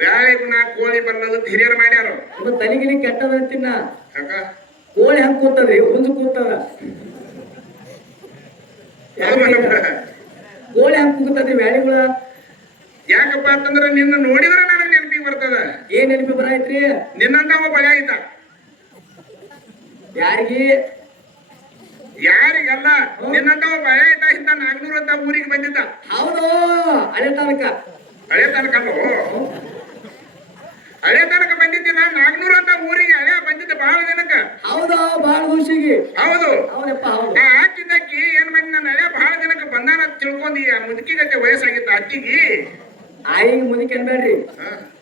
ಬ್ಯಾಳಿ ಗುಣ ಕೋಳಿ ಬಲ್ಲದು ಹಿರಿಯರು ಮಾಡ್ಯಾರ. ತಲೆಗಿಲಿ ಕೆಟ್ಟದ ಅಂತಿನ ಯಾಕ ಕೋಳಿ ಹಂಗ ಕೂತದ್ರಿ ಹುಂಜು ಕೂತದ ಕೋಳಿ ಹಂಗ ಕೂತದ್ರಿ ಬ್ಯಾಳಿಗಳ. ಯಾಕಪ್ಪ ಅಂತಂದ್ರ ನಿನ್ನ ನೋಡಿದ್ರ ನನಗೆ ನೆನಪಿಗೆ ಬರ್ತದ. ಏನ್ ನೆನಪಿ ಬರಾಯ್ತ್ರಿ? ನಿನ್ನಂತ ಒಬ್ಬ ಬಳೆ ಆಯ್ತ ಯಾರಿಗಿ ಯಾರಿಗಲ್ಲ ನಿನ್ನಂತ ಒಬ್ಬ ಬಳೆ ಆಯ್ತ. ಇಂತ 400 ಅಂತ ಊರಿಗೆ ಬಂದಿದ್ದ. ಹೌದು ಹಳೆ ತನಕ ಹಳೆ ತನಕಲ್ಲೋ ಹಳೆ ತನಕ ಬಂದಿದ್ದಿಲ್ಲ 400 ಅಂತ ಊರಿಗೆ ಹಳೆ ಬಂದಿದ್ದ ಬಹಳ ದಿನಕ್ಕ. ಹೌದು ಬಾಳ ಖುಷಿಗೆ. ಹೌದು ಹೌದಪ್ಪ ಹೌದು. ಅಕ್ಕಿದ್ದಕ್ಕಿ ಏನ್ ಮಾಡಿ ನನ್ನ ಹಳೆ ಬಹಳ ದಿನಕ್ಕ ಬಂದಾನ ಅಂತ ತಿಳ್ಕೊಂಡಿ. ಆ ಮುದುಕಿಗತ್ತೆ ವಯಸ್ಸಾಗಿತ್ತ ಅಕ್ಕಿಗೆ. ಆಯಿಗೆ ಮುದುಕಿ ಅನ್ಬೇಡ್ರಿ,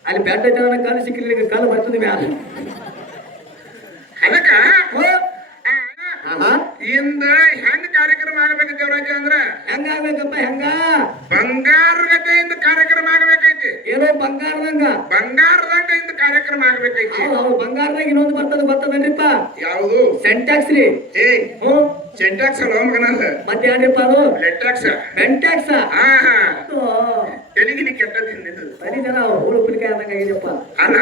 ಅಲ್ಲಿ ಬೆಟ್ಟ ಕಲ್ಲು ಸಿಕ್ಕಿರ್ಲಿ ಕಲ್ಲು ಬರ್ತದೆ ಮ್ಯಾಲ. ಅದಕ್ಕ ಇಂದ ಹೆಂಗ್ ಕಾರ್ಯಕ್ರಮ ಆಗ್ಬೇಕು ದೇವರಾಜ ಅಂದ್ರ ಹೆಂಗ ಆಗ್ಬೇಕಪ್ಪ? ಹೆಂಗ ಬಂಗಾರಗತೆಯಿಂದ ಕಾರ್ಯಕ್ರಮ ಆಗ್ಬೇಕೈತಿ. ಏನೋ ಬಂಗಾರದಂಗ ಬಂಗಾರದಂಗ ಇಂದ ಕಾರ್ಯಕ್ರಮ ಆಗ್ಬೇಕೈತಿ. ಹೌದು ಬಂಗಾರದಾಗ ಇನ್ನೊಂದು ಬರ್ತದನ್ರಿಪ್ಪ. ಯಾವುದು? ಸೆಂಟ್ಯಾಕ್ಸ್ ರೀ. ಸೆಂಟ್ಯಾಕ್ಸ್ ಅಲ್ಲ ಮಗನಲ್ಲ. ಮತ್ತೆ ಯಾರ್ರಿಪ್ಪ ಅದು? ಲೆಟ್ಯಾಕ್ಸ್. ಬೆಂಟ್ಯಾಕ್ಸ್. ತೆಲಿಗಿನಿ ಕೆಟ್ಟದಿಂದ ಬರೀ ಜನ ಹುಳು ಪುಲಿಕಾಯಿ ಆದಂಗ ಆಗಿದೆಪ್ಪ. ಅಲ್ಲ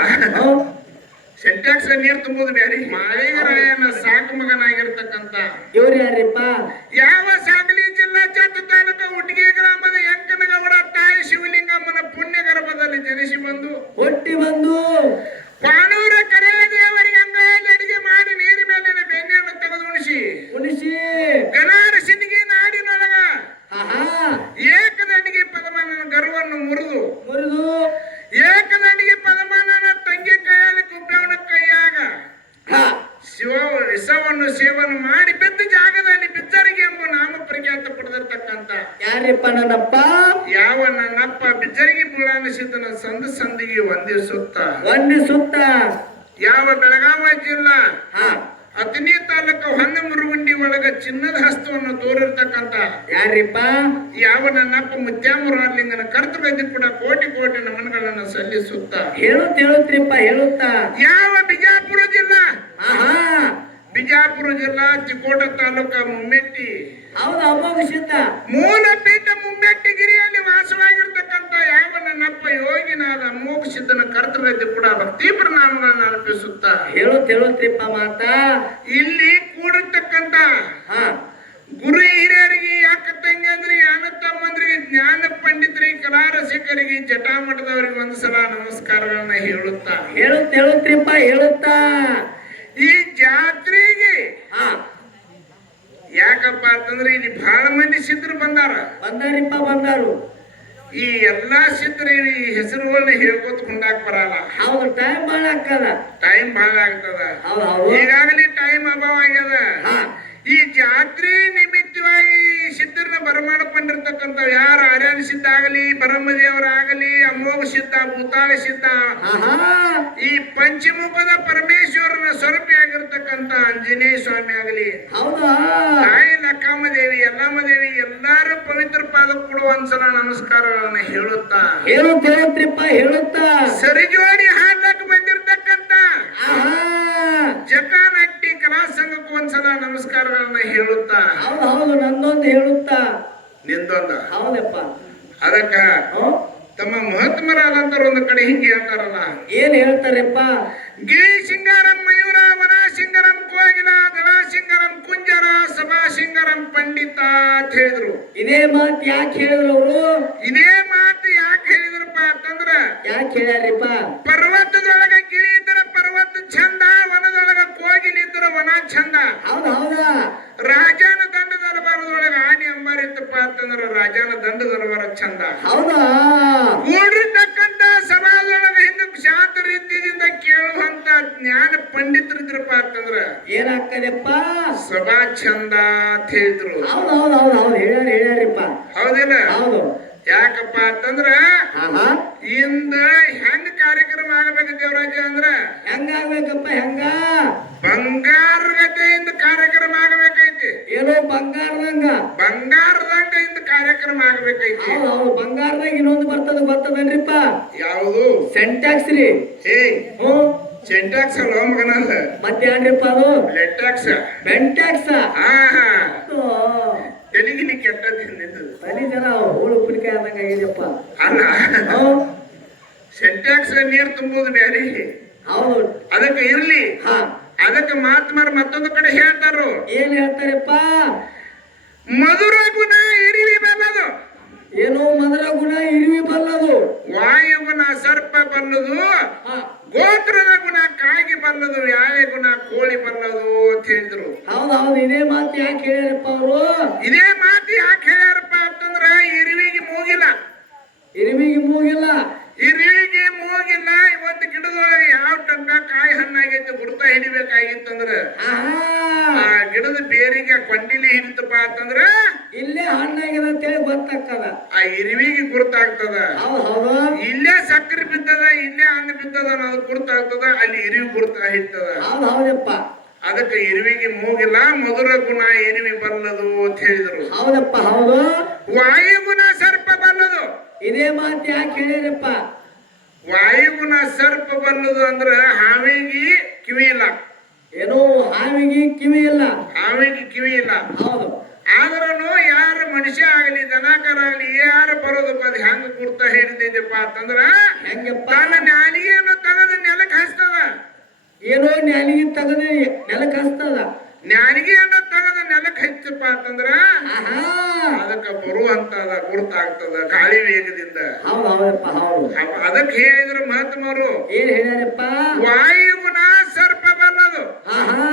ಸೆಂಟ್ಯಾಕ್ಸ್ ನೀರ್ ತುಂಬೋದು ಬ್ಯಾರಿ. ಮಾಳಿಗರಾಯನ ಸಾಕು ಮಗನಾಗಿರ್ತಕ್ಕಂತ ಇವ್ರು ಯಾರ್ರಿಪ್ಪ? ಯಾವ ಸಾಗಲಿ ಜಿಲ್ಲಾ ಚಟ್ಟ ತಾಲೂಕ ಉಟ್ಗಿ ಗ್ರಾಮದ ಯಂಕನಗೌಡ ತಾಯಿ ಶಿವಲಿಂಗಮ್ಮನ ಪುಣ್ಯ ಗರ್ಭದಲ್ಲಿ ಜನಿಸಿ ಬಂದು ಹುಟ್ಟಿ ಬಂದು ಪಾನೂರ ಕರೆಯ ದೇವರಿಗೆ ಅಂಗೈಯಲ್ಲಿ ಅಡಿಗೆ ಮಾಡಿ ನೀರಿನ ಮೇಲಿನ ಬೆಣ್ಣೆಯನ್ನು ತೆಗೆದು ಉಣಿಸಿ ಗಣಾರಸಿನಿಗೆ ನಾಡಿನೊಳಗ ಏಕದಂಡಿಗೆ ಪದಮಾನನ ಗರ್ವವನ್ನು ಮುರಿದು ಏಕದಂಡಿಗೆ ಪದಮಾನನ ತಂಗಿ ಕೈಯಲ್ಲಿ ಕುಂಬೆವನ ಕೈಯಾಗ ವಿಷವನ್ನು ಸೇವನೆ ಮಾಡಿ ಬಿದ್ದ ಜಾಗದಲ್ಲಿ ಬಿಜ್ಜರಿಗೆ ಎಂಬ ನಾಮ ಪ್ರಖ್ಯಾತ ಪಡೆದಿರ್ತಕ್ಕಂತ ಯಾರಪ್ಪ? ನನ್ನಪ್ಪ. ಯಾವ ನನ್ನಪ್ಪ ಬಿಜ್ಜರಿಗೆ ಬುಳಾನಿಸಿದನ ಸಂದಿಗೆ ವಂದಿಸುತ್ತ ಯಾವ ಬೆಳಗಾವಿ ಜಿಲ್ಲಾ ಅತನಿ ತಾಲೂಕು ಹೊನ್ನ ಮುರುಗುಂಡಿ ಒಳಗ ಚಿನ್ನದ ಹಸ್ತವನ್ನು ತೋರಿರ್ತಕ್ಕಂತ ಯಾರಿಪ್ಪ? ಯಾವ ನನ್ನಪ್ಪ ಮುತ್ಯಾಮುರಾರ್ಲಿಂಗನ ಕರ್ತವ್ಯದ ಕೂಡ ಕೋಟಿ ಕೋಟಿ ನಮನಗಳನ್ನು ಸಲ್ಲಿಸುತ್ತ ಹೇಳುತ್ರಿಪ್ಪ ಹೇಳುತ್ತಾ ಯಾವ ಬಿಜಾಪುರ ಜಿಲ್ಲಾ ತಿಕೋಟ ತಾಲೂಕ ಮುಮ್ಮೆಟ್ಟಿ. ಹೌದು ಅಮೋಘ ಮೂಲ ಪೀಠ ಮುಮ್ಮೆಟ್ಟಿಗಿರಿಯಲ್ಲಿ ವಾಸವಾಗಿರ್ತಕ್ಕಂಥ ಯಾವ ನನ್ನಪ್ಪ ಯೋಗಿನಾದ ಅಮೋಘ ಸಿದ್ಧನ ಕರ್ತವ್ಯದ ಕೂಡ ಭಕ್ತಿ ಪರಿಣಾಮಗಳನ್ನು ಅರ್ಪಿಸುತ್ತ ಹೇಳುತ್ರಿಪ್ಪ ಮಾತಾ. ಇಲ್ಲಿ ಕೂಡಿರ್ತಕ್ಕಂಥ ಗುರು ಹಿರಿಯರಿಗೆ ಯಾಕ ತಂಗಿ ಅಂದ್ರೆ ಅಣ್ಣ ತಮ್ಮಂದ್ರಿಗೆ ಜ್ಞಾನ ಪಂಡಿತರಿಗೆ ಕಲಾರಸಿಕರಿಗೆ ಜಟಾಮಠದವರಿಗೆ ಒಂದು ಸಲ ನಮಸ್ಕಾರಗಳನ್ನ ಹೇಳುತ್ರಿಪ್ಪ ಹೇಳುತ್ತಾ ಈ ಜಾತ್ರೆಗೆ ಯಾಕಪ್ಪ ಅಂತಂದ್ರೆ ಇಲ್ಲಿ ಬಹಳ ಮಂದಿ ಸಿದ್ಧರು ಬಂದಾರು. ಈ ಎಲ್ಲಾ ಸಿದ್ಧರು ಈ ಹೆಸರುಗಳನ್ನ ಹೇಳ್ಕೊತ ಕೊಂಡಾಕ್ ಬರಲ್ಲ. ಹೌದು ಟೈಮ್ ಬಹಳ ಆಗ್ತದ. ಈಗಾಗಲೇ ಟೈಮ್ ಅಭಾವ ಆಗ್ಯದ. ಈ ಜಾತ್ರೆ ನಿಮಿತ್ತವಾಗಿ ಸಿದ್ಧರನ್ನ ಬರಮಾಡಿಕೊಂಡಿರ್ತಕ್ಕಂಥ ಯಾರು ಆರ್ಯನ ಸಿದ್ಧ ಆಗಲಿ, ಬ್ರಹ್ಮದೇವರಾಗಲಿ, ಅಮೋಘ ಸಿದ್ಧ, ಭೂತಾಳ ಸಿದ್ಧ, ಈ ಪಂಚಮುಖದ ಪರಮೇಶ್ವರನ ಸ್ವರೂಪಿ ಆಗಿರ್ತಕ್ಕಂಥ ಆಂಜನೇಯ ಸ್ವಾಮಿ ಆಗಲಿ, ತಾಯಿ ಲಕ್ಕಮ್ಮದೇವಿ, ಯಲ್ಲಮ್ಮದೇವಿ ಎಲ್ಲಾರು ಪವಿತ್ರ ಪಾದ ಕೂಡ ಒಂದ್ಸಲ ನಮಸ್ಕಾರಗಳನ್ನ ಹೇಳುತ್ತಾ ಸರಿಜೋಡಿ ಹಾಡ್ಲಕ್ ಬಂದಿರ್ತಕ್ಕಂಥ ಜಕಾನಟ್ಟಿ ಕಲಾ ಸಂಘಕ್ಕೂ ಒಂದ್ಸಲ ನಮಸ್ಕಾರಗಳನ್ನ ಹೇಳುತ್ತಾ ನಂದೊಂದು ಹೇಳುತ್ತಾ ನಿಂದೊಂದ ಹೌದಪ್ಪ. ಅದಕ್ಕ ತಮ್ಮ ಮಹಾತ್ಮರಾದಂತರು ಒಂದು ಕಡೆ ಹಿಂಗೆ ಹೇಳ್ತಾರಲ್ಲ. ಏನ್ ಹೇಳ್ತಾರಪ್ಪ? ಗಿರಿ ಸಿಂಗಾರಂ ಮಯೂರ, ವನ ಸಿಂಗರಂ ಕೋಗಿಲ, ದಳ ಸಿಂಗರಂ ಕುಂಜರ, ಸಭಾ ಸಿಂಗರಂ ಪಂಡಿತ ಅಂತ ಹೇಳಿದ್ರು. ಇದೇ ಮಾತು ಯಾಕೆ ಹೇಳಿದ್ರು ಅವರು? ಇದೇ ಮಾತು ಯಾಕೆ ಹೇಳಿದ್ರಪ್ಪ ಅಂತಂದ್ರ ಯಾಕೆ ಹೇಳ್ಯಾರಪ್ಪ? ಪರ್ವತದೊಳಗ ಗಿಳಿ ಇದ್ರ ಪರ್ವತ ಚಂದ, ವನದೊಳಗ ಕೋಗಿಲಿದ್ರ ವನ ಚಂದ. ಹೌದಾ ರಾಜನ ದಂಡ ದರಬಾರದೊಳಗ ಆನೆ ಅಂಬಾರಿತ್ತಪ್ಪ ಅಂತಂದ್ರ ರಾಜನ ದಂಡ ದರಬಾರ ಚಂದ. ಹೌದಾ ಕೂಡಿರ್ತಕ್ಕಂತ ಸಮಾಜದೊಳಗ ಹಿಂದೆ ಶಾಂತ ರೀತಿಯಿಂದ ಕೇಳುವಂತ ಜ್ಞಾನ ಪಂಡಿತರಿದ್ರಪ್ಪ ಅಂತಂದ್ರ ಏನಾಗ್ತದಪ್ಪ? ಸಭಾ ಚಂದ ಅಂತ ಹೇಳಿದ್ರು. ಹೌದು ಹೇಳ್ಯಾರಪ್ಪ. ಹೌದಿಲ್ಲ? ಹೌದು. ಯಾಕಪ್ಪ ಅಂತಂದ್ರ ಇಂದ ಹೆಂಗ್ ಕಾರ್ಯಕ್ರಮ ಆಗಬೇಕು ದೇವರಾಜ ಅಂದ್ರ ಹೆಂಗಾಗ್ಬೇಕಪ್ಪ? ಬಂಗಾರಗತೆಯಿಂದ ಕಾರ್ಯಕ್ರಮ ಆಗಬೇಕೈತಿ. ಏನೋ ಬಂಗಾರದಂಗ ಇಂದ ಕಾರ್ಯಕ್ರಮ ಆಗಬೇಕೈತಿ. ಹೌದು ಬಂಗಾರದಾಗ ಇನ್ನೊಂದು ಬರ್ತದನ್ರಿಪ್ಪ. ಯಾವುದು? ಸೆಂಟ್ಯಾಕ್ಸ್ ರೀ. ಸೆಂಟ್ಯಾಕ್ಸ್ ಅಲ್ಲ ಮಗನಲ್ಲ. ಮತ್ತೆ ಯಾರ್ರಿಪ್ಪ ಅದು? ಲೆಟ್ಯಾಕ್ಸ್. ಬೆಂಟ್ಯಾಕ್ಸ್. ತೆಲಿಗಿನಿ ಕೆಟ್ಟದ್ದು ಬರೀ ಜನ ಹುಳು ಪುಲಿಕಾಯಿ ಆದಂಗ ಆಗಿದೆಪ್ಪ. ಅಲ್ಲ ಸೆಂಟ್ಯಾಕ್ಸ್ ನೀರ್ ತುಂಬುದು ಬ್ಯಾರಿ. ಹೌದು. ಅದಕ್ಕೆ ಇರ್ಲಿ. ಹಾ, ಅದಕ್ಕೆ ಮಹಾತ್ಮರು ಮತ್ತೊಂದು ಕಡೆ ಹೇಳ್ತಾರು, ಏನ್ ಹೇಳ್ತಾರಪ್ಪ? ಮಧುರ ಗುಣ ಇರಿವಿ ಬಲ್ಲದು, ಏನೋ ಮದರ ಗುಣ ಇರುವಿ ಬಲ್ಲದು, ವಾಯುಗುಣ ಸರ್ಪ ಬಲ್ಲದು, ಹಾ, ಗೋತ್ರದ ಗುಣ ಕಾಗಿ ಬಲ್ಲದು, ಯಾಳೆ ಗುಣ ಕೋಳಿ ಬಲ್ಲದು ಅಂತ ಹೇಳಿದ್ರು. ಹೌದು. ಇದೇ ಮಾತು ಯಾಕೆ ಹೇಳ್ಯಾರಪ್ಪ ಅವರು? ಇದೇ ಮಾತು ಯಾಕೆ ಹೇಳ್ಯಾರಪ್ಪ ಅಂತಂದ್ರ ಇರುವಿಗೆ ಮೂಗಿಲ್ಲ. ಇರುವಿಗೆ ಮೂಗಿಲ್ಲ. ಇರುವಿಗೆ ಮೂಗಿಲ್ಲ. ಇವತ್ತು ಗಿಡದೊಳಗೆ ಯಾವ ಟಂಕ ಕಾಯಿ ಹಣ್ಣಾಗೈತಿ ಗುರ್ತ ಹಿಡಿಬೇಕಾಗಿತ್ತಂದ್ರ ಆ ಗಿಡದ ಬೇರಿಗೆ ಕೊಂಡಿಲಿ ಹಿಡಿತಪ್ಪ ಅಂತಂದ್ರ ಇಲ್ಲೇ ಹಣ್ಣಾಗಿದೆ ಅಂತೇಳಿ ಗೊತ್ತಾಗ್ತದ. ಆ ಇರುವಿಗೆ ಗುರ್ತಾಗ್ತದ. ಹೌದು. ಇಲ್ಲೇ ಸಕ್ಕರೆ ಬಿದ್ದದ, ಇಲ್ಲೇ ಹಣ್ಣು ಬಿದ್ದದ ಅನ್ನೋದು ಗುರ್ತಾಗ್ತದ. ಅಲ್ಲಿ ಇರುವಿ ಗುರ್ತ ಹಿಡ್ತದ. ಹೌದಪ್ಪ. ಅದಕ್ಕೆ ಇರುವಿಗೆ ಮೂಗಿಲ್ಲ, ಮಧುರ ಗುಣ ಇರುವಿ ಬಲ್ಲದು ಅಂತ ಹೇಳಿದ್ರು. ಹೌದಪ್ಪ. ಹೌದು. ವಾಯುಗುಣ ಸರ್ಪ ಬಲ್ಲದು. ಇದೇ ಮಾತು ಯಾಕೆ ಹೇಳ್ಯಾರಪ್ಪ? ವಾಯುಗುಣ ಸರ್ಪ ಬಲ್ಲದು ಅಂದ್ರ ಹಾವಿಗೆ ಕಿವಿ ಇಲ್ಲ. ಏನೋ ಹಾವಿಗೆ ಕಿವಿ ಇಲ್ಲ. ಹಾವಿಗೆ ಕಿವಿ ಇಲ್ಲ. ಹೌದು. ಆದ್ರೂ ಯಾರ ಮನುಷ್ಯ ಆಗಲಿ ದನಕರ ಆಗಲಿ ಯಾರ ಬರೋದಪ್ಪ ಅದು ಹೆಂಗ ಗುರ್ತ ಹಿಡಿದಿದ್ದಪ್ಪ ಅಂತಂದ್ರ ಹೆಂಗಪ್ಪ? ತನ್ನ ನಾಲಿಗೆಯನ್ನು ತೆಗೆದು ನೆಲಕ್ಕೆ ಹಚ್ತದ. ಏನೋ ನ್ಯಾಲಿಗೆ ತೆಗೆದು ನೆಲಕ್ಕೆ ಹಚ್ತದ. ನಾಲಿಗೆಯನ್ನು ತೆಗೆದು ನೆಲಕ್ಕೆ ಹಚ್ಚಪ್ಪ ಅಂತಂದ್ರ ಆಹಾ, ಅದಕ್ಕೆ ಬರುವಂತದ ಗುರ್ತಾಗ್ತದ ಗಾಳಿ ವೇಗದಿಂದ. ಹೌದಪ್ಪ. ಹೌದು. ಅದಕ್ಕೆ ಹೇಳಿದ್ರು ಮಹಾತ್ಮರು, ಏನ್ ಹೇಳ್ಯಾರಪ್ಪ? ವಾಯುಗುಣ ಸರ್ಪ ಬಲ್ಲದು, ಆಹಾ,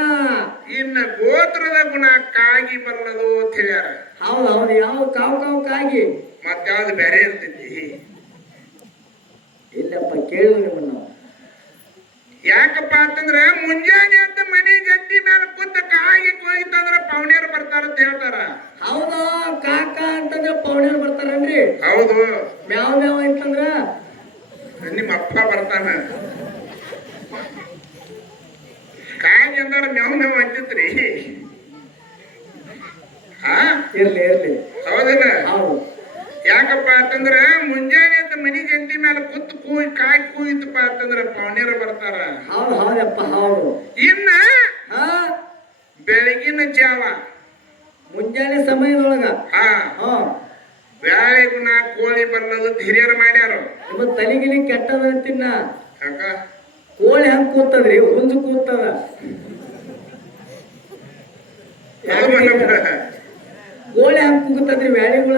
ಇನ್ನ ಗೋತ್ರದ ಗುಣ ಕಾಗಿ ಬಲ್ಲದು ಅಂತ ಹೇಳ್ಯಾರ. ಹೌದು. ಯಾವ ಕಾವು ಕಾಗಿ ಮತ್ತಾವ್ದು ಬೇರೆ ಇರ್ತೈತಿ. ಇಲ್ಲಪ್ಪ, ಕೇಳು ನಿಮ್ಮನ್ನು. ಯಾಕಪ್ಪ ಅಂತಂದ್ರ ಮುಂಜಾನೆ ಅಂತ ಮನೆ ಜಂತಿ ಮೇಲೆ ಕೂತ ಕಾಗಿ ಹೋಗಿತ್ತಂದ್ರ ಪವಣಿಯರು ಬರ್ತಾರ ಅಂತ ಹೇಳ್ತಾರ. ಹೌದಾ? ಕಾಕ ಅಂತಂದ್ರ ಪೌಣ್ಯರು ಬರ್ತಾರನ್ರಿ. ಹೌದು. ಮ್ಯಾವ್ ಮ್ಯಾವ್ ಅಂತಂದ್ರ ನಿಮ್ಮ ಅಪ್ಪ ಬರ್ತಾನ. ಕಾಗಿ ಅಂದ್ರ ಮ್ಯಾವ್ ಮ್ಯಾವ್ ಅಂತಿತ್ರಿ. ಇರ್ಲಿ. ಹೌದಲ್ಲ? ಹೌದು. ಯಾಕಪ್ಪ ಅಂತಂದ್ರ ಮುಂಜಾನೆ ಅಂತ ಮನಿ ಜಂತಿ ಮೇಲೆ ಕೂತ್ ಕಾಯಿ ಕೂಗಿತ್ತಪ್ಪ ಅಂತಂದ್ರ ಪವಣಿಯರು ಬರ್ತಾರ. ಹೌದಪ್ಪ. ಹೌದು. ಇನ್ನ ಹಾ, ಬೆಳಗಿನ ಜಾವ ಮುಂಜಾನೆ ಸಮಯದೊಳಗ ಹಾ ಬ್ಯಾಳೆ ಗುಣ ಕೋಳಿ ಬಲ್ಲದು ಹಿರಿಯರು ಮಾಡ್ಯಾರ. ನಿಮ್ಮ ತಲೆಗಿಲಿ ಕೆಟ್ಟದ ಅಂತಿನ್ನ. ಯಾಕ? ಕೋಳಿ ಹಂಗ ಕೂತದ್ರಿ, ಹುಂಜು ಕೂತದ. ಕೋಳಿ ಹಂಗ ಕೂತದ್ರಿ ಬ್ಯಾಳಿಗಳ.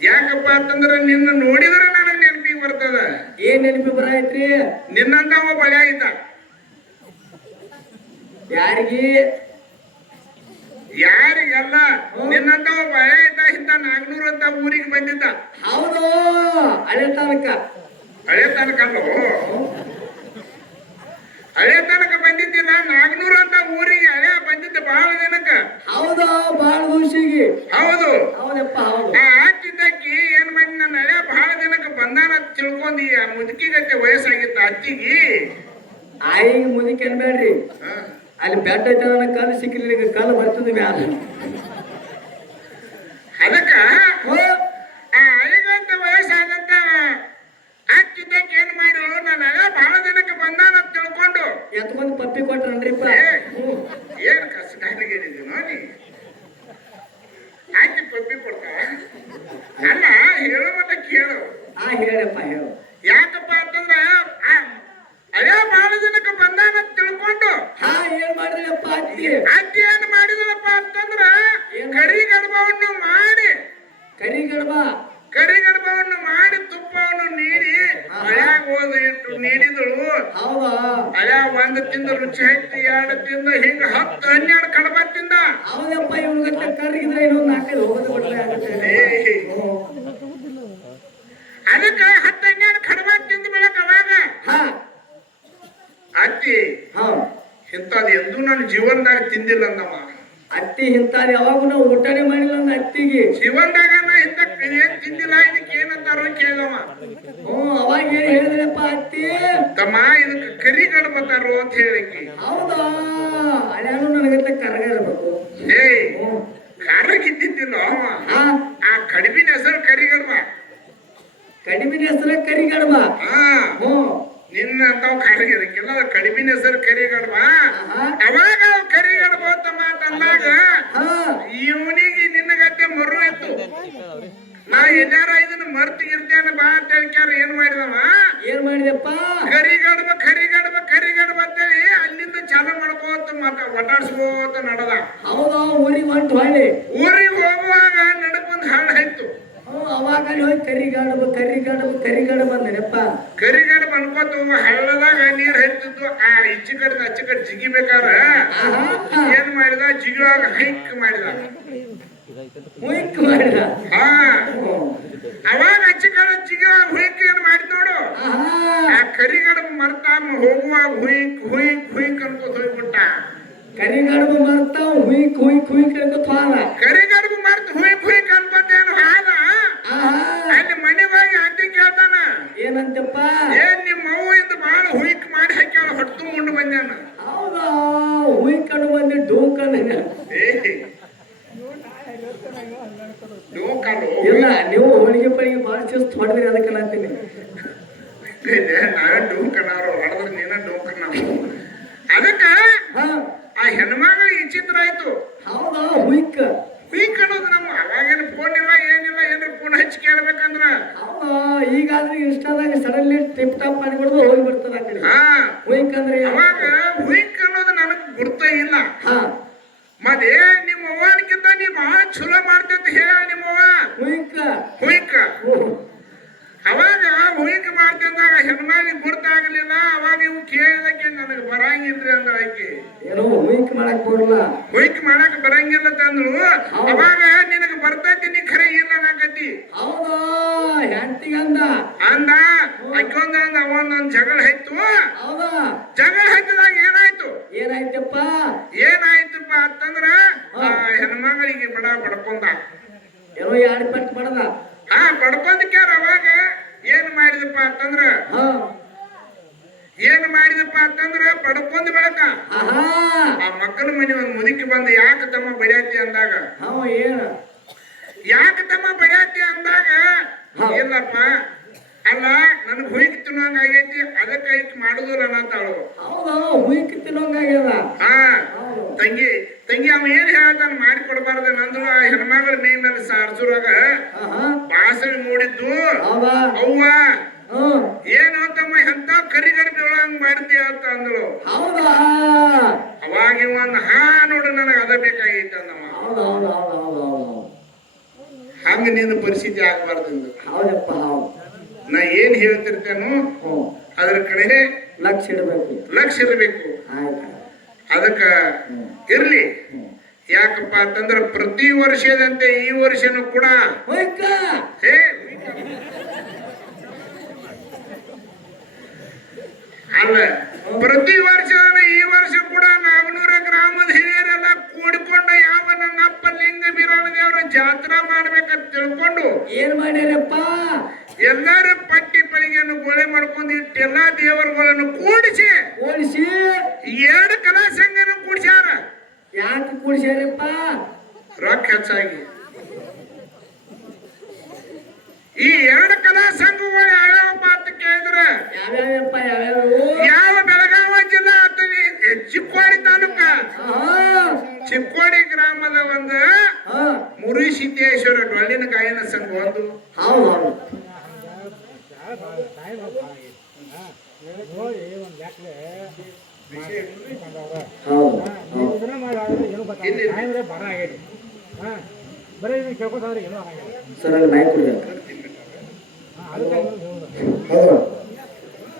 ಯಾಕಪ್ಪ ಅಂತಂದ್ರ ನಿನ್ನ ನೋಡಿದ್ರ ನನಗ್ ನೆನಪಿಗೆ ಬರ್ತದ. ಏನ್ ನೆನಪಿ ಬರಾಯ್ತ್ರಿ? ನಿನ್ನಂತ ಒಬ್ಬ ಬಳ್ಯ ಇದ್ದ. ಯಾರಿಗಲ್ಲ, ನಿನ್ನಂತ ಒಬ್ಬ ಬಳ್ಯ ಇದ್ದ. ಇಂತ ನಾಗನೂರ್ ಅಂತ ಊರಿಗೆ ಬಂದಿದ್ದ. ಹೌದು. ಹಳೆ ತನಕ ಅಲ್ಲೋ, ಹಳೆ ತನಕ ಬಂದಿದ್ದಿಲ್ಲ. ನಾಗನೂರ್ ಅಂತ ಊರಿಗೆ ಹಳೆ ಬಂದಿದ್ದ ಬಹಳ ದಿನಕ್ಕ. ಹೌದು. ಬಾಳ ದಿವಸಿಗೆ. ಹೌದು. ಹೌದಪ್ಪ. ಹೌದು. ಆಗ್ತಿದ್ದಕ್ಕಿ ಏನ್ ಮಾಡಿ ನನ್ನ ಹಳೆ ಬಹಳ ದಿನಕ್ಕೆ ಬಂದಾನ ತಿಳ್ಕೊಂಡಿ. ಆ ಮುದುಕಿಗತ್ತೆ ವಯಸ್ಸಾಗಿತ್ತ ಅತ್ತಿಗಿ. ಆಯಿಗೆ ಮುದುಕಿ ಅನ್ಬೇಡ್ರಿ. ಅಲ್ಲಿ ಬೆಟ್ಟ ಐತ ಕಾಲು ಸಿಕ್ಕಿಲ್ಲ, ಕಾಲು ಬರ್ತದ ಮ್ಯಾಲ. ಅದಕ್ಕ ಆ ಐಗಂತ ವಯಸ್ಸಾದಂತ ಆಗ್ತಿದ್ದಕ್ಕೆ ಏನ್ ಮಾಡಿ ನನ್ನ ಹಳೆ ಬಹಳ ದಿನಕ್ಕೆ ಬಂದಾನ ತಿಳ್ಕೊಂಡು ಎತ್ಕೊಂಡ್ ಪಪ್ಪಿ ಕೊಟ್ರನ್ರಿಪ್ಪ. ಏನ್ ಕಷ್ಟ ಹೇಳಿದೀವಿ ನೋಡಿ. ಆಯ್ತು ಪಪ್ಪಿ ಕೊಡ್ತಾರ. ಅಲ್ಲ, ಹೇಳೋ ಮಟ್ಟ ಕೇಳು. ಹೇಳಪ್ಪ, ಹೇಳು. ಯಾಕಪ್ಪ ಅಂತಂದ್ರ ಹಳೆ ಬಹಳ ದಿನಕ್ಕೆ ಬಂದಾನ ತಿಳ್ಕೊಂಡು ಏನ್ ಮಾಡಿದ್ರಪ್ಪ ಅತ್ತಿ? ಅತ್ತಿ ಏನ್ ಮಾಡಿದ್ರಪ್ಪ ಅಂತಂದ್ರ ಕರಿಗಡಬವನ್ನು ಮಾಡಿ ಮಾಡಿ ತುಪ್ಪವನ್ನು ನೀಡಿ ಹಳ್ಯಾಗ ಹೋದ ಇಟ್ಟು ನೀಡಿದಳು. ಹೌದಾ? ಹಳ್ಯಾ ಒಂದು ತಿಂದ ರುಚಿ ಹತ್ತಿ, 2 ತಿಂದ ಹಿಂಗ 10-12 ಕಡಬ ತಿಂದ. ಹೌದಪ್ಪ. ಇವ್ನಿಗತ್ತ ಕರ್ಗಿದ್ರೆ ಇನ್ನೊಂದು 4-5 ಹೋಗೋದು ಬಿಡ್ರೆ ಆಗುತ್ತೆ. ಅದಕ್ಕ 10-12 ಕಡಬ ತಿಂದ ಬೆಳಕ ಅವಾಗ ಅತ್ತಿ ಇಂಥದ್ದು ಎಂದೂ ನನ್ನ ಜೀವನದಾಗ ತಿಂದಿಲ್ಲ ಅಂದಮ್ಮ. ಅತ್ತಿ ಇಂಥದ್ದು ಯಾವಾಗ ನಾವು ಊಟನೇ ಮಾಡಿಲ್ಲ ಅಂದ ಅತ್ತಿಗೆ. ಜೀವನದಾಗ ಇಂಥ ಏನ್ ತಿಂದಿಲ್ಲ, ಇದಕ್ಕೆ ಏನಂತಾರೋ ಕೇಳವ. ಅವಾಗ ಏನ್ ಹೇಳಿದ್ರಪ್ಪ ಅತ್ತಿ? ತಮ್ಮ ಇದಕ್ಕೆ ಕರಿ ಗಣಪತಾರೋ ಅಂತ ಹೇಳಿಕಿ. ಹೌದಾ? ಅಲ್ಲೇನು ನನಗತ್ತ ಕರಗ ಇರ್ಬೇಕು. ಕರಗಿದ್ದಿದ್ದಿಲ್ಲ ಆ ಕಡಿಮಿನ ಹೆಸರು ಕರಿಗಡಬ. ಕಡಿಮಿನ ಹೆಸರು ಕರಿಗಡಬ. ನಿನ್ನ ಅಂತಾವ್ ಕರಿಗಿರಕ್ಕಿಲ್ಲ, ಕಡಿಮಿನ ಹೆಸರು ಕರಿಗಡಬ. ಅವಾಗ ಕರಿಗಡಬ ಅಂತ ಮಾತಲ್ಲಾಗ ಇವನಿಗೆ ನಿನ್ನಗತ್ತೆ ಮರು ಇತ್ತು. ನಾ ಎಲ್ಲಾರ ಇದನ್ನ ಮರ್ತಿಗಿರ್ತೇನೆ ಬಾ ಅಂತ ಹೇಳ್ಕ್ಯಾರ ಏನ್ ಮಾಡಿದವ ಏನ್ ಮಾಡಿದೆಪ್ಪ ಕರಿಗಡಬ ಅಂತೇಳಿ ಅಲ್ಲಿಂದ ಚಾಲು ಮಾಡ್ಕೋತ ಮತ್ತ ಒಟಾಡ್ಸ್ಕೋತ ನಡದ ಹೌದಾ ಊರಿಗೆ ಹೊಂಟು ಹೊಳ್ಳಿ ಊರಿಗೆ ಹೋಗುವಾಗ ನಡಕೊಂದ್ ಹಳ್ಳ ಆಯ್ತು ಅವಾಗ ಅಲ್ಲಿ ಹೋಗಿ ಕರಿಗಡಬ ಅಂದನಪ್ಪ ಕರಿಗಡಬ ಅನ್ಕೋತ ಹಳ್ಳದಾಗ ನೀರ್ ಹರಿತಿದ್ದು ಆ ಇಚ್ಚಿ ಕಡೆ ಅಚ್ಚಿ ಕಡೆ ಜಿಗಿಬೇಕಾರ ಏನ್ ಮಾಡಿದ ಜಿಗುವಾಗ ಹೈಕ್ ಮಾಡಿದ ಹಾ ಅವಾಗ ಅಚ್ಚಿ ಕಡೆ ಜಿಗುವಾಗ ಹುಯ್ಕ್ ಏನ್ ಮಾಡಿದ್ ನೋಡು ಆ ಕರಿಗಡಬ ಮರ್ತಾ ಹೋಗುವಾಗ ಹುಯ್ಕ್ ಅನ್ಕೋತ ಹೋಗ್ಬಿಟ್ಟ ಕರಿಗಡಬ ಮರ್ತ ಹುಯ್ಕ್ ಅನ್ಕೋತ ಹಾದ ಕರಿಗಡಬ ಮರ್ತ ಹುಯ್ಕ್ ಅನ್ಕೋತೇನು ಹಾದ ಅಲ್ಲಿ ಮನೆಗಾಗಿ ಅಂಟಿ ಕೇಳ್ತಾನ ಏನಂತಪ್ಪ ಏನ್ ನಿಮ್ಮ ಅವ್ವ ಇಂದ ಬಾಳ ಹುಯ್ಕ್ ಮಾಡಿ ಹಾಕ್ಯಾಳ ಹೊಟ್ಟು ಮುಂಡು ಬಂದ್ಯಾನ ಹೌದಾ ಹುಯ್ಕ್ ಅನ್ನು ಬಂದು ಡೋಕ್ ಇಲ್ಲ ನೀವು ಹೋಳಿಗೆ ಪಳಿಗೆ ಬಾಳ ಶಿಸ್ತು ಹೊಡೆದ್ರಿ ಅದಕ್ಕೆಲ್ಲ ಅಂತೀನಿ ನಾವೇ ಡೋಕನವ್ರು ಹೊಡೆದ್ರೆ ನೀನ ಡೋಕನ ಅದಕ್ಕ ಆ ಹೆಣ್ಮಗಳಿಗೆ ಚಿತ್ರ ಆಯ್ತು ಹೌದಾ ಹುಯ್ಕ್ ಅನ್ನೋದು ನಮ್ಮ ಅವಾಗೇನು ಫೋನ್ ಇಲ್ಲ ಏನಿಲ್ಲ ಏನಾರ ಫೋನ್ ಹಚ್ಚಿ ಕೇಳ್ಬೇಕಂದ್ರ ಹೌದಾ ಈಗಾದ್ರೆ ಇನ್ಸ್ಟಾದಾಗ ಸಡನ್ಲಿ ಟಿಪ್ ಟಾಪ್ ಮಾಡಿಬಿಡ್ದು ಹೋಗಿ ಬಿಡ್ತದ ಆ ಕಡೆ ಹುಯ್ಕ್ ಅಂದ್ರೆ ಅವಾಗ ಹುಯ್ಕ್ ಅನ್ನೋದು ನನಗ್ ಗುರ್ತ ಇಲ್ಲ ಮತ್ತೆ ನಿಮ್ಮ ಅವ್ವನಕ್ಕಿಂತ ನೀ ಬಹಳ ಚಲೋ ಮಾಡ್ತಂತ ಹೇಳ ನಿಮ್ಮವ್ವ ಹುಯ್ಕ್ ಅವಾಗ ಹುಯ್ಕ್ ಮಾಡ್ತಿದ್ದಾಗ ಹೆಣ್ಮಗಳಿಗೆ ಗುರ್ತಾಗಲಿಲ್ಲ ಅವಾಗ ಇವು ಕೇಳಿದಕ್ಕೆ ನನಗೆ ಬರಂಗಿಲ್ರಿ ಅಂದ್ರ ಆಕಿ ಏನೋ ಹುಯ್ಕ್ ಮಾಡಕ್ ಬರಲ್ಲ ಹುಯ್ಕ್ ಮಾಡಕ್ ಬರಂಗಿಲ್ಲ ತಂದ್ರು ಅವಾಗ ನಿನಗ ಬರ್ತೈತಿ ನೀ ಖರೆ ಇಲ್ಲ ನಾಕತಿ ಹೌದಾ ಹೆಂಡತಿಗಂದ ಅಂದ ಅಕ್ಕೊಂದ ಅವನೊಂದ್ ಜಗಳ ಆಯ್ತು ಹೌದಾ ಜಗಳ ಹತ್ತಿದಾಗ ಏನಾಯ್ತಪ್ಪ ಅಂತಂದ್ರ ಹೆಣ್ಮಗಳಿಗೆ ಬಡ್ಕೊಂಡ ಏನೋ ಎರಡು ಪಟ್ಟು ಬಡದ ಬಡ್ಕೊಂಡ್ಕ್ಯಾರ ಅವಾಗ ಏನ್ ಮಾಡಿದಪ್ಪ ಅಂತಂದ್ರ ಬಡ್ಕೊಂಡ್ ಬೆಳಕ ಆ ಮಕ್ಕಳ ಮನೆ ಒಂದ್ ಮುದುಕಿ ಬಂದು ಯಾಕ ತಮ್ಮ ಬಡಿಯಾತಿ ಅಂದಾಗ ಇಲ್ಲಪ್ಪ ಅಲ್ಲ ನನ್ಗ್ ಹುಯ್ಕ್ ತಿನ್ನೋಂಗ ಆಗೈತಿ ಅದಕ್ಕ ಐಕ್ ಮಾಡುದಿಲ್ಲ ಅನ್ನತಾಳು ಹುಯ್ಕ್ ತಿನ್ನೋಂಗಾಗ್ಯದ ತಂಗಿ ಅವ ಏನ್ ಹೇಳ್ತಾನ ಮಾಡಿ ಕೊಡ್ಬಾರ್ದ ನಂದ್ರು ಆ ಹೆಣ್ಮಗಳ ಮೈ ಮೇಲೆ ಸಾರ್ಸುರಾಗ ಬಾಸಣಿ ಮೂಡಿದ್ದು ಅವ್ವ ಏನು ತಮ್ಮ ಎಂತ ಕರಿಗಡಬಿ ಒಳಂಗ್ ಮಾಡ್ತೀಯ ಅಂತ ಅಂದಳು ಅವಾಗ ಒಂದ್ ನೋಡು ನನಗ ಅದ ಬೇಕಾಗೈತ ಅಂದವ ಹಂಗ ನಿನ್ನ ಪರಿಸ್ಥಿತಿ ಆಗ್ಬಾರ್ದು ನಾ ಏನ್ ಹೇಳ್ತಿರ್ತೇನು ಅದ್ರ ಕಡೆ ಲಕ್ಷ ಇರಬೇಕು ಅದಕ್ಕ ಇರ್ಲಿ ಯಾಕಪ್ಪ ಅಂತಂದ್ರ ಪ್ರತಿ ವರ್ಷದಂತೆ ಈ ವರ್ಷನೂ ಕೂಡ ಅಲ್ಲ ಪ್ರತಿ ವರ್ಷ ಈ ವರ್ಷ ಕೂಡ ನಾಗನೂರ ಗ್ರಾಮದ ಹಿರಿಯರೆಲ್ಲ ಕೂಡಿಕೊಂಡು ಯಾವ ನನ್ನಪ್ಪ ಲಿಂಗ ಬೀರಣ್ಣ ದೇವರ ಜಾತ್ರಾ ಮಾಡ್ಬೇಕಂತ ತಿಳ್ಕೊಂಡು ಏನ್ ಮಾಡ್ಯಾರಪ್ಪ ಎಲ್ಲಾರ ಪಟ್ಟಿ ಪಳಿಗೆಯನ್ನು ಗೋಳೆ ಮಾಡ್ಕೊಂಡು ಇಟ್ಟೆಲ್ಲಾ ದೇವರುಗಳನ್ನು ಕೂಡಿಸಿ ಎರಡು ಕಲಾ ಸಂಘನ ಕೂಡ್ಸ್ಯಾರ ಯಾಕೆ ಕೂಡ್ಸ್ಯಾರಪ್ಪ ರೊಕ್ಕ ಹೆಚ್ಚಾಗಿ ಈ ಎರಡು ಕಲಾ ಸಂಘಗಳು ಯಾವ್ಯಾವಪ್ಪ ಅಂತ ಕೇಳಿದ್ರ ಯಾವ ಬೆಳಗಾವಿ ಜಿಲ್ಲಾ ಅಥವಾ ಚಿಕ್ಕೋಡಿ ತಾಲೂಕ ಚಿಕ್ಕೋಡಿ ಗ್ರಾಮದ ಒಂದು ಮುರುಸಿದ್ದೇಶ್ವರ ಡೊಳ್ಳಿನ ಗಾಯನ ಸಂಘ ಒಂದು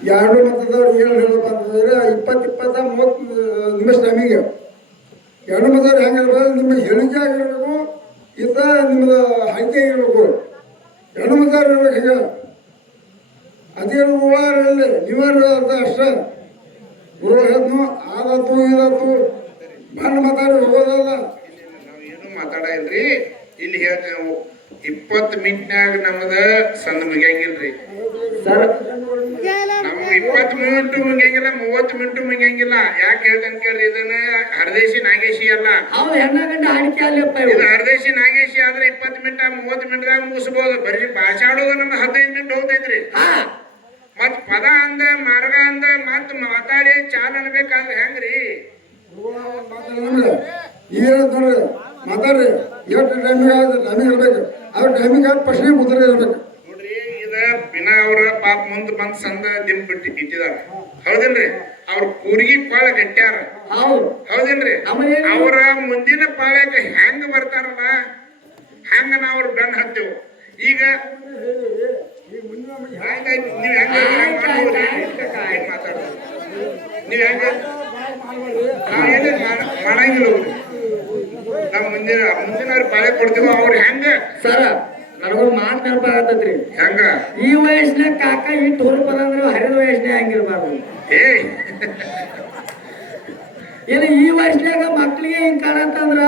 ಎರಡು ಮತದವ್ರು ಏನು ಹೇಳಪ್ಪ ಅಂತಂದ್ರೆ 20-30 ನಿಮಿಷ ಟೈಮಿಗೆ ಎರಡು ಮತದವ್ರು ಹೆಂಗಿರ್ಬೋದು ನಿಮ್ಮ ಹೇಳಿಕೆ ಆಗಿರ್ಬೇಕು ಇಲ್ಲ ನಿಮ್ಮದು ಹಂಗೆ ಇರಬೇಕು ಎರಡು ಮತದವ್ರು ಇರ್ಬೇಕು ಹೀಗೆ ಅದೇನು ಗುರುವಾರಲ್ಲಿ ನೀವಾರು ಅರ್ಥ ಅಷ್ಟೇ ಗುರು ಹೇಳಿದ್ನು ಆದತ್ತು ಇದಾತು ಬಂದು ಮಾತಾಡಿ ಹೋಗೋದಲ್ಲ ನಾವು ಏನು ಮಾತಾಡ ಇಲ್ರಿ ಇಲ್ಲಿ ಹೇಳ್ತೇವೆ 20 ಮಿನಿಟ್ನಾಗ ನಮ್ದ ಸಂದ ಮುಗಿಯಂಗಿಲ್ರಿ ನಮ್ಗೆ 20 ಮಿನಿಟ್ ಮುಗಿಯಂಗಿಲ್ಲ 30 ಮಿನಿಟ್ ಮುಗಿಯಂಗಿಲ್ಲ ಯಾಕೆ ಹೇಳ್ತೇನೆ ಕೇಳ್ರಿ ಇದನ್ನ ಹರದೇಶಿ ನಾಗೇಶಿ ಅಲ್ಲ ಇದು ಹರದೇಶಿ ನಾಗೇಶಿ ಆದ್ರೆ 20 ಮಿನಿಟ್ 30 ಮಿನಿಟ್ದಾಗ ಮುಗಿಸ್ಬೋದು ಬರೀ ಭಾಷಾಡೋದು ನಮ್ಗೆ 15 ಮಿನಿಟ್ ಹೋಗ್ತೈತ್ರಿ ಮತ್ ಪದ ಅಂದ ಮಾರ್ಗ ಅಂದ ಮತ್ ಮಾತಾಡಿ ಚಾಲ ಅನ್ಬೇಕಾದ್ರೆ ಹೆಂಗ್ರಿ ಈಗ ನೋಡ್ರಿ ಮಾತಾಡ್ರಿ ಎಷ್ಟು ಟೈಮಿಗೆ ನಮಗೆ ಇರ್ಬೇಕು ಅವ್ರ ಟೈಮಿಗೆ ಪ್ರಶ್ನೆ ಉತ್ತರ ಇರ್ಬೇಕು. ನೋಡ್ರಿ ಇದ ಬಿನ ಅವ್ರ ಪಾಪ ಮುಂದ್ ಬಂದ್ ಸಂದ ದಿನ ಬಿಟ್ಟು ಇಟ್ಟಿದಾರ ಹೌದಿಲ್ರಿ ಅವ್ರ ಕೂರ್ಗಿ ಕೊಳ ಗಟ್ಟ್ಯಾರ ಹೌದಿಲ್ರಿ ಅವ್ರ ಮುಂದಿನ ಪಾಳ್ಯಕ ಹೆಂಗ ಬರ್ತಾರಲ್ಲ ಹಂಗ ನಾವ್ ಅವ್ರ ಬೆನ್ ಹತ್ತೇವು ಈಗ ಆಯ್ತಾಯ್ತು ನೀವ್ ಹೆಂಗ ಮಾತಾಡ್ತೀವಿ ನೀವ್ ಹೆಂಗ ನಾವೇನೇ ಮಾಡಂಗಿಲ್ಲ ಹೋಗ್ರಿ ನಾವ್ ಮುಂದಿನ ಪಾಳ್ಯ ಕೊಡ್ತೀವಿ ಅವ್ರ ಹೆಂಗ ಸರ ನನಗೊಂದು ಮಾತು ನೆನಪಾಗತ್ತದ್ರಿ ಹೆಂಗ ಈ ವಯಸ್ಸಿನಾಗ ಕಾಕ ಇಟ್ಟು ಹೊರಪದ ಅಂದ್ರೆ ಹರಿದ ವಯಸ್ಸಿನಾಗ ಹಂಗಿರ್ಬಾರ್ದು ಏ ಏನು ಈ ವಯಸ್ಸಿನಾಗ ಮಕ್ಳಿಗೆ ಹಿಂಗ್ ಕಾಣತ್ತಂದ್ರ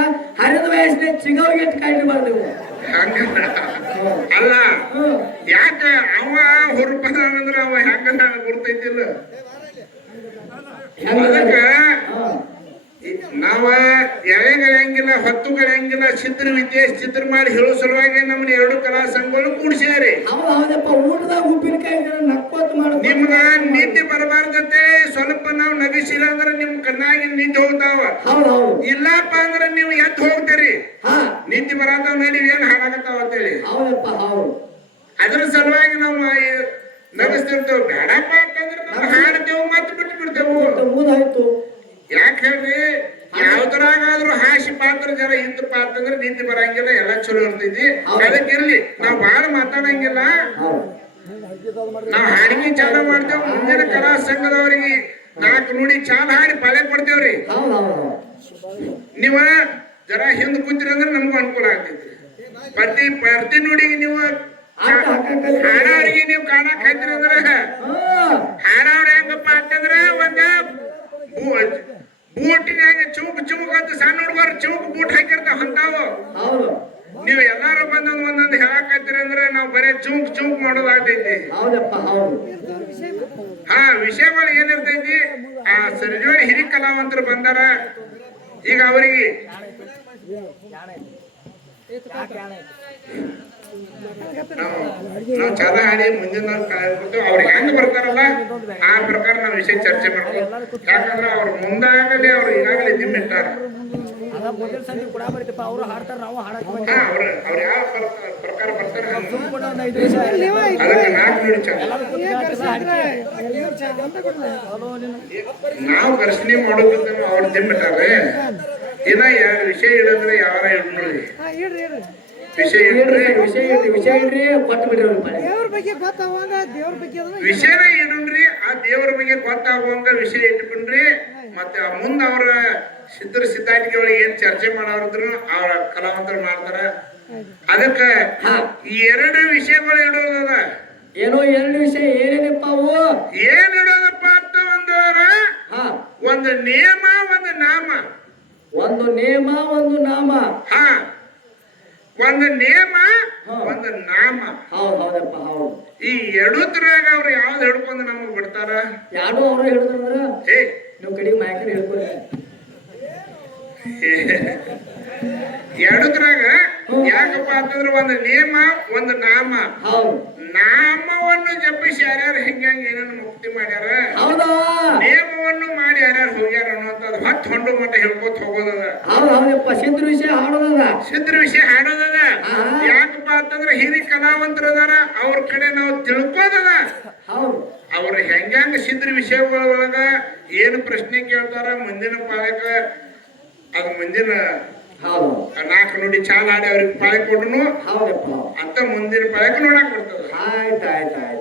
ಹರಿದ ವಯಸ್ಸಿನಾಗ ಚಿಗವ್ರಿಗೆ ಎಷ್ಟು ಕಾಯಿರ್ಬಾರ್ದು ಅಲ್ಲ ಯಾಕ ಅವ ಹೊರಪದ ಅಂದ್ರೆ ಅವ ಹೆಂಗ ನನಗೆ ಗುರ್ತೈತಿಲ್ಲ ಅದಕ್ಕ ನಾವ ಎಳೆಗಳಂಗಿಲ್ಲ ಹೊತ್ತುಗಳಂಗಿಲ್ಲ ಚಿತ್ರ ವಿದ್ಯೆ ಚಿತ್ರ ಮಾಡಿ ಹೇಳೋ ಸಲುವಾಗಿ ನಮ್ಮನ್ನ ಎರಡು ಕಲಾ ಸಂಘಗಳು ಕೂಡ್ಸ್ಯಾರಿ ಹೌದಪ್ಪ ಊಟದಾಗ ಉಪ್ಪಿನಕಾಯಿ ನಕ್ಕೋತ್ ಮಾಡ ನಿಮ್ಗ ನಿದ್ದೆ ಬರಬಾರ್ದಂತೆ ಸ್ವಲ್ಪ ನಾವು ನಗಿಸಿಲ್ಲ ಅಂದ್ರೆ ನಿಮ್ ಕಣ್ಣಾಗಿ ನಿದ್ದೆ ಹೋಗ್ತಾವ ಇಲ್ಲಪ್ಪ ಅಂದ್ರೆ ನೀವು ಎದ್ದು ಹೋಗ್ತೀರಿ ನಿದ್ದೆ ಬರತಾವ ನಡಿ ಏನ್ ಹಾಳಾಗತ್ತಾವ ಅಂತೇಳಿ ಅದ್ರ ಸಲುವಾಗಿ ನಾವು ನಗಿಸ್ತಿರ್ತೇವೆ ಬೇಡಪ್ಪ ಅಂತಂದ್ರೆ ನಾವು ಹಾಡ್ತೇವೆ ಮತ್ತೆ ಬಿಟ್ಟು ಬಿಡ್ತೇವೆ ಯಾಕೆ ಹೇಳ್ರಿ ಯಾವ್ದ್ರಾಗಾದ್ರೂ ಹಾಸಿ ಪಾತ್ರ ಜರ ಇಂತ ಪಾತ್ರ ಅಂದ್ರೆ ನಿಂತು ಬರಂಗಿಲ್ಲ ಎಲ್ಲ ಚಲೋ ಇರ್ತೈತಿ ಅದಕ್ಕಿರ್ಲಿ ನಾವ್ ಬಾಳ ಮಾತಾಡಂಗಿಲ್ಲ ನಾವ್ ಹಾಡಿಗೆ ಚಾಲ ಮಾಡ್ತೇವ್ ಮುಂದಿನ ಕಲಾ ಸಂಘದವರಿಗೆ 4 ನುಡಿ ಚಾಲ ಹಾಡಿ ಪಾಳೆ ಕೊಡ್ತೇವ್ರಿ ನೀವ ಜರ ಹಿಂದ್ ಕೂತಿರಿ ಅಂದ್ರೆ ನಮ್ಗೂ ಅನುಕೂಲ ಆಗ್ತೈತಿ ಪ್ರತಿ ನುಡಿಗೆ ನೀವು ಹಾಡೋರಿಗೆ ನೀವು ಕಾಣಕ್ ಹಾಕ್ತಿರಿ ಅಂದ್ರ ಹಾಡೋರ್ ಹೆಂಗಪ್ಪ ಅಂತಂದ್ರ ಒಂದ ಬೂಟಿನಾಗ ಚೌಕ್ ಅಂತ ಸಣ್ಣ ಹುಡುಗರು ಚೌಕ್ ಬೂಟ್ ಹಾಕಿರ್ತಾವ ಅಂತಾವು ನೀವು ಎಲ್ಲಾರು ಒಂದೊಂದ್ ಹೇಳಾಕತ್ತೀರಿ ಅಂದ್ರೆ ನಾವು ಬರೇ ಚೌಕ್ ಮಾಡೋದಾಗ್ತೈತಿ ಹಾ ವಿಷಯಗಳು ಏನಿರ್ತೈತಿ ಆ ಸರ್ಜೋಳಿ ಹಿರಿ ಕಲಾವಂತರು ಬಂದಾರ ಈಗ ಅವರಿಗೆ ನಾವು ಚಾಲ ಹಾಡಿ ಮುಂದಿನ ಅವ್ರು ಹೆಂಗ್ ಬರ್ತಾರಲ್ಲ ಆ ಪ್ರಕಾರ ನಾವು ವಿಷಯ ಚರ್ಚೆ ಮಾಡ್ತೀವಿ ಯಾಕಂದ್ರೆ ಅವ್ರು ಮುಂದಾಗಲೇ ಅವ್ರು ಈಗಾಗಲೇ ದಿಮ್ಮಿಟ್ಟಾರ ಅವ್ರು ಯಾವ ಪ್ರಕಾರ ಬರ್ತಾರೆ ಅದಕ್ಕೆ 4 ನುಡಿ ನಾವು ಘರ್ಷಣೆ ಮಾಡೋದನ್ನ ಅವ್ರು ದಿಮ್ಮಿಟ್ಟಾರೆ ಇನ್ನ 2 ವಿಷಯ ಇಡಂದ್ರೆ ಯಾರ ನೋಡಿ ವಿಷಯ ಇಡ್ರಿ ವಿಷಯನ ಇಡುನ್ರಿ ಆ ದೇವ್ರ ಬಗ್ಗೆ ಗೊತ್ತಾಗುವಂಗ ವಿಷಯ ಇಟ್ಕೊಂಡ್ರಿ ಮತ್ತೆ ಮುಂದ ಅವ್ರ ಸಿದ್ಧಾಟಿಕೆ ಒಳಗೆ ಏನ್ ಚರ್ಚೆ ಮಾಡೋರಿದ್ರು ಅವ್ರ ಕಲಾವಂತರು ಮಾಡ್ತಾರ ಅದಕ್ಕ ಈ 2 ವಿಷಯಗಳು ಇಡೋದದ ಏನೋ 2 ವಿಷಯ ಏನೇನಪ್ಪ ಅವು ಏನ್ ಇಡೋದಪ್ಪ ಅಂತ ಒಂದು ನಿಯಮ ಒಂದು ನಾಮ ಒಂದು ನೇಮ ಒಂದು ನಾಮ ಒಂದು ನೇಮ ಒಂದು ನಾಮ ಹೌದಪ್ಪ ಹೌದು ಈ ಎರಡೂದ್ರಾಗ ಅವ್ರು ಯಾವ್ದು ಹಿಡ್ಕೊಂಡು ನಮಗ್ ಬಿಡ್ತಾರ ಯಾರು ಅವ್ರು ಹಿಡಿದ್ರ ನೀವು ಕಡೆ ಮಾಯಕರ್ ಹಿಡ್ಕೊಳ್ರಿ ಎರಡೂದ್ರಾಗ ಯಾಕಪ್ಪ ಅಂತಂದ್ರೆ ಒಂದು ನೇಮ ಒಂದು ನಾಮ ನಾಮವನ್ನು ಜಪಿಸಿ ಯಾರ್ಯಾರು ಹೆಂಗಂಗ ಏನೇನು ಮುಕ್ತಿ ಮಾಡ್ಯಾರ ನೇಮವನ್ನು ಮಾಡಿ ಯಾರ್ಯಾರು ಹೋಗ್ಯಾರ ಅನ್ನೋಂಥದ್ದು ಹೊತ್ತು ಹೊಂಡು ಮಟ್ಟ ಹೇಳ್ಕೊತ ಹೋಗೋದದ ಸಿದ್ಧ ವಿಷಯ ಹಾಡೋದದ ಯಾಕಪ್ಪ ಅಂತಂದ್ರೆ ಹಿರಿ ಕಲಾವಂತರು ಅದಾರ ಅವ್ರ ಕಡೆ ನಾವು ತಿಳ್ಕೋದದ ಅವ್ರ ಹೆಂಗ ಸಿದ್ಧ ವಿಷಯಗಳ ಒಳಗ ಏನು ಪ್ರಶ್ನೆ ಕೇಳ್ತಾರ ಮುಂದಿನ ಪಾಲಕ ಅದು ಮುಂದಿನ 4 ನುಡಿ ಚಾಲ ಆಡಿ ಅವ್ರಿಗೆ ಪಾಳೆ ಕೊಡ್ರು ಅಂತ ಮುಂದಿನ ಪಾಳಕ ನೋಡಕ್ ಬರ್ತದ ಆಯ್ತಾಯ್ತಾಯ್ತು